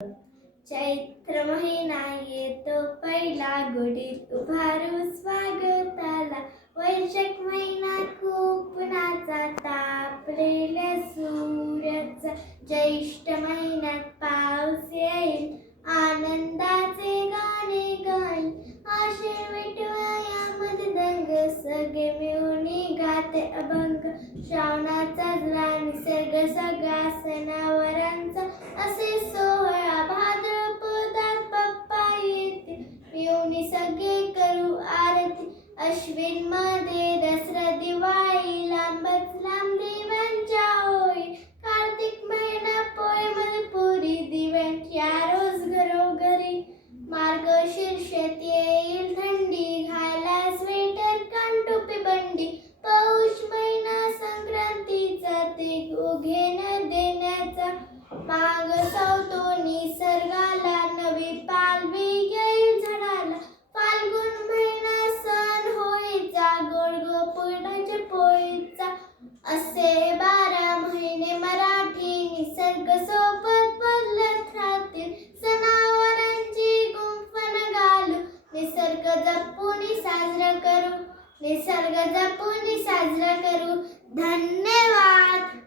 चैत्र महिना येतो पहिला, गुढीत उभारू स्वागताला. वैशाख महिन्यात खूप उन्हाचा तापलेला सूर्याचा, ज्येष्ठ महिन्यात पाऊस येईल, आनंदाचे गाणे गाईल. आषाढ विठुरायामध्ये दंग, सगळे मिळून गाते अभंग. श्रावणाचा निसर्ग सगळा सणावारांचा असे सोहळा. भाद्रपदात बाप्पा येतील, मिळून सगळे करू आरती. अश्विन मध्ये दसरा दिवाळी, लांबच लांब दिव्यांच्या ओळी. कार्तिक महिना पोळ्यामध्ये पुरी, दिव्यांच्या रोज घरोघरी. मार्गशीर्षात येईल थंडी, घाला स्वेटर कान टोपी बंडी. पौष महिना संक्रांतीचा, ते घेणं देण्याचा. माग सावतो निसर्गाला, नवी पालवी येईल झाडाला. फाल्गुन महिना सण होळीचा, गोड गोकुळाच्या पोळीचा. असे 12 महिने मराठी, निसर्ग सोबत बदलत राहतील. सणावारांची गुंफण घालू, निसर्ग जपून साजरा करू. निसर्ग जपून साजरा करू. धन्यवाद.